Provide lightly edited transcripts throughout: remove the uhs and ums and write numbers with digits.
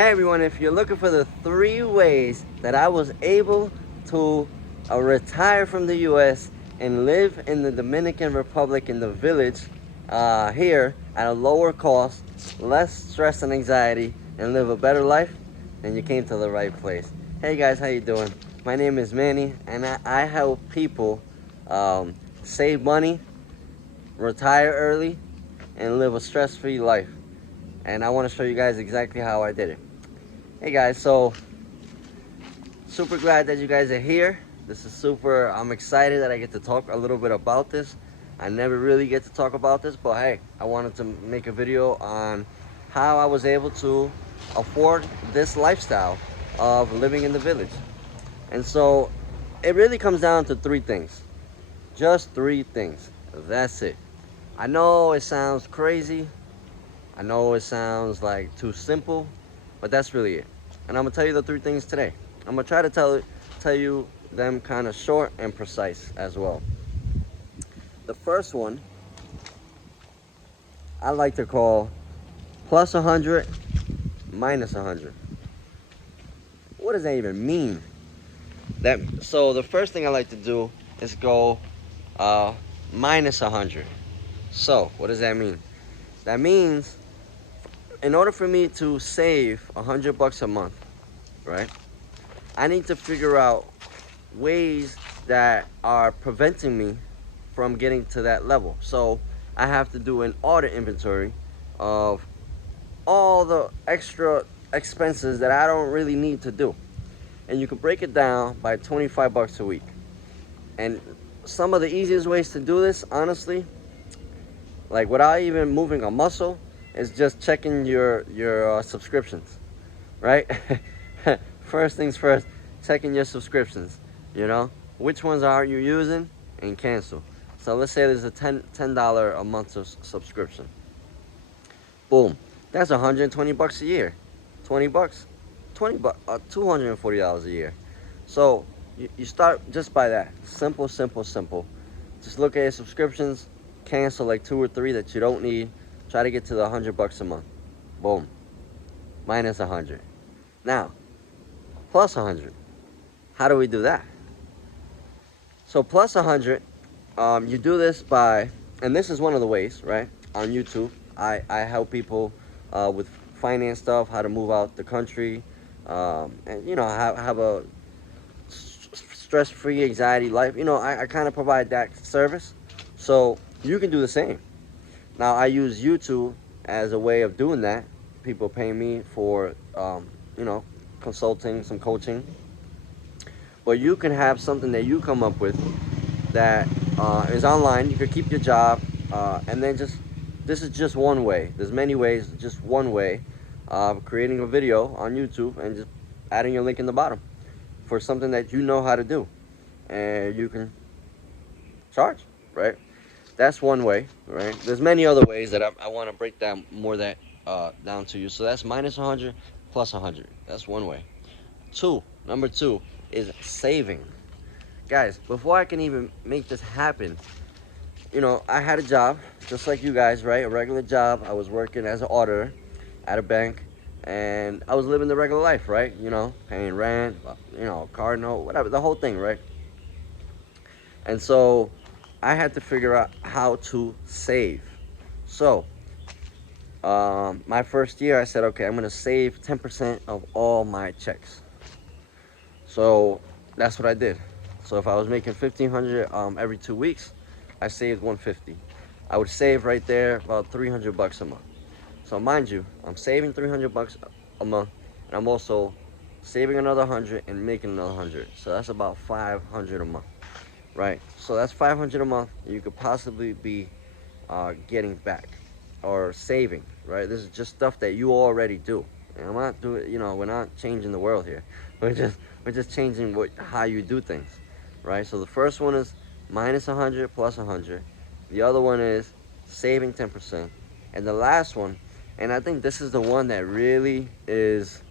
Hey everyone, if you're looking for the 3 ways that I was able to retire from the US and live in the Dominican Republic in the village here at a lower cost, less stress and anxiety, and live a better life, then you came to the right place. Hey guys, how you doing? My name is Manny, and I help people save money, retire early, and live a stress-free life. And I want to show you guys exactly how I did it. Hey guys, so super glad that you guys are here. I'm excited that I get to talk a little bit about this. I never really get to talk about this, but hey, I wanted to make a video on how I was able to afford this lifestyle of living in the village. And so it really comes down to 3 things. Just 3 things. That's it. I know it sounds crazy. I know it sounds like too simple, but that's really it. And I'm gonna tell you the 3 things today. I'm gonna try to tell you them kind of short and precise as well. The first one I like to call plus 100 minus 100. What does that even mean? So the first thing I like to do is go minus 100. So what does that mean? That means in order for me to save $100 a month, right, I need to figure out ways that are preventing me from getting to that level. So I have to do an audit inventory of all the extra expenses that I don't really need to do. And you can break it down by $25 a week. And some of the easiest ways to do this, honestly, like without even moving a muscle, is just checking your subscriptions, right? First things first, checking your subscriptions. You know, which ones are you using, and cancel. So let's say there's a $10 a month subscription. Boom, that's $120 a year. 20 bucks, $240 a year. So you start just by that. Simple. Just look at your subscriptions, cancel like 2 or 3 that you don't need. Try to get to the $100 a month. Boom. Minus 100. Now, plus 100. How do we do that? So plus 100, you do this by, and this is one of the ways, right? On YouTube, I help people with finance stuff, how to move out the country, and have a stress-free, anxiety life. I kind of provide that service, so you can do the same. Now, I use YouTube as a way of doing that. People pay me for, consulting, some coaching. But you can have something that you come up with that is online. You could keep your job, and then this is just one way. There's many ways, just one way of creating a video on YouTube and just adding your link in the bottom for something that you know how to do. And you can charge, right? That's one way, right? There's many other ways that I want to break down down to you. So that's minus 100 plus 100. That's one way. Number 2 is saving. Guys, before I can even make this happen, I had a job just like you guys, right? A regular job. I was working as an auditor at a bank, and I was living the regular life, right? Paying rent, car note, whatever, the whole thing, right? And so I had to figure out how to save. So my first year, I said, okay, I'm gonna save 10% of all my checks. So that's what I did. So if I was making $1,500 every 2 weeks, I saved $150. I would save right there about $300 a month. So mind you, I'm saving $300 a month, and I'm also saving another 100 and making another 100. So that's about $500 a month, right? So that's $500 a month you could possibly be getting back or saving, right? This is just stuff that you already do. And I'm not doing, we're not changing the world here. We're just changing how you do things, right? So the first one is minus 100 plus 100. The other one is saving 10%. And the last one, and I think this is the one that really is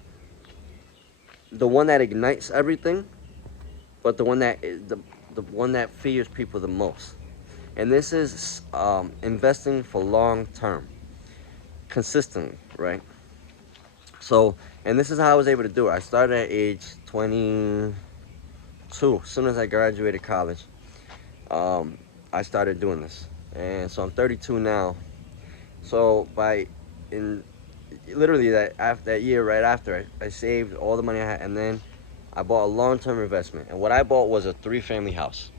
the one that ignites everything, but the one that is the one that fears people the most. And this is investing for long term, consistently, right? So And this is how I was able to do it. I started at age 22. As soon as I graduated college, um, I started doing this. And so I'm 32 now. So in literally that year right after, I saved all the money I had, and then I bought a long-term investment. And what I bought was a 3-family house.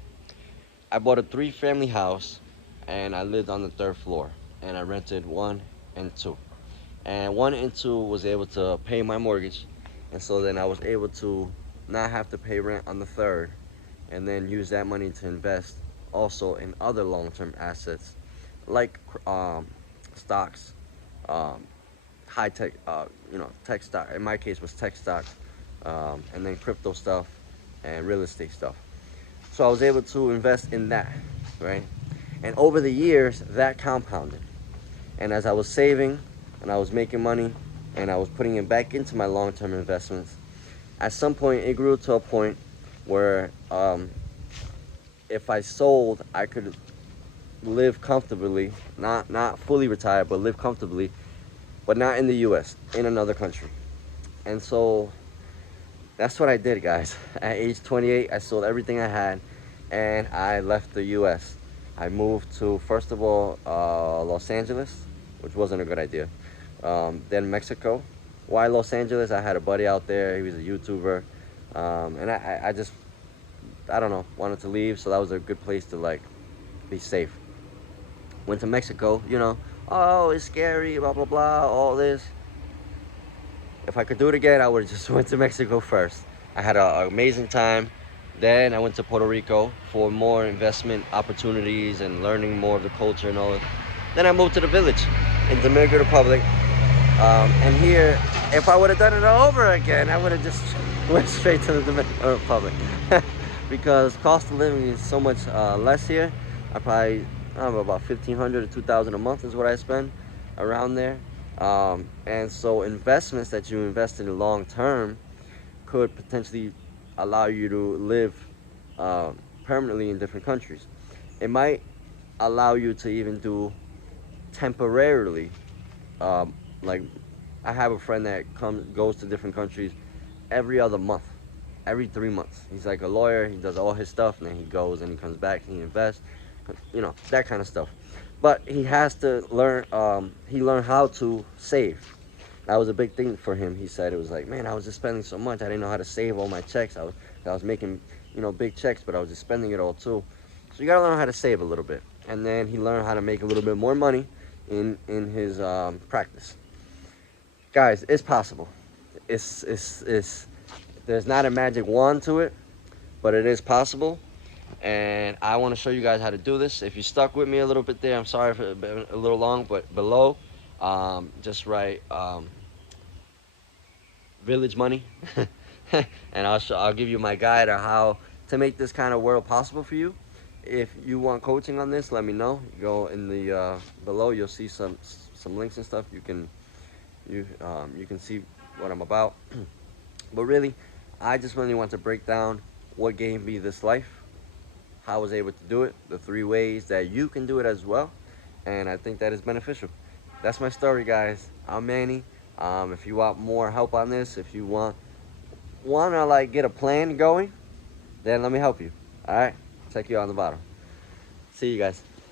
I bought a 3-family house, and I lived on the 3rd floor, and I rented 1 and 2. And 1 and 2 was able to pay my mortgage, and so then I was able to not have to pay rent on the 3rd, and then use that money to invest also in other long-term assets like stocks, um, high tech, tech stock. In my case, was tech stocks, and then crypto stuff and real estate stuff. So I was able to invest in that, right? And over the years, that compounded. And as I was saving and I was making money and I was putting it back into my long-term investments, at some point it grew to a point where if I sold, I could live comfortably, not fully retired, but live comfortably, but not in the U.S., in another country. And so that's what I did, guys. At age 28, I sold everything I had, and I left the U.S. I moved to, first of all, Los Angeles, which wasn't a good idea. Then Mexico. Why Los Angeles? I had a buddy out there. He was a YouTuber, and I just, I don't know, wanted to leave, so that was a good place to like be safe. Went to Mexico, oh, it's scary, blah blah blah, all this. If I could do it again, I would have just went to Mexico first. I had an amazing time. Then I went to Puerto Rico for more investment opportunities and learning more of the culture and all that. Then I moved to the village in Dominican Republic. And here, if I would have done it all over again, I would have just went straight to the Dominican Republic. Because cost of living is so much less here. I probably, I don't know, about $1,500 to $2,000 a month is what I spend around there. And so investments that you invest in long term could potentially allow you to live permanently in different countries. It might allow you to even do temporarily, like I have a friend that goes to different countries every other month, every 3 months. He's like a lawyer. He does all his stuff, and then he goes and he comes back and he invests, that kind of stuff. But he has to learn. He learned how to save. That was a big thing for him. He said it was like, man, I was just spending so much. I didn't know how to save all my checks. I was making, big checks, but I was just spending it all too. So you gotta learn how to save a little bit. And then he learned how to make a little bit more money in his practice. Guys, it's possible. There's not a magic wand to it, but it is possible. And I want to show you guys how to do this. If you stuck with me a little bit there, I'm sorry for being a little long, but below, just write village money, and I'll give you my guide on how to make this kind of world possible for you. If you want coaching on this, let me know. Go in the below. You'll see some links and stuff. You can see what I'm about. But really, I just really want to break down what gave me this life, how I was able to do it, the 3 ways that you can do it as well, and I think that is beneficial. That's my story, guys. I'm Manny. If you want more help on this, if you want to like get a plan going, then let me help you. All right, check you on the bottom. See you guys.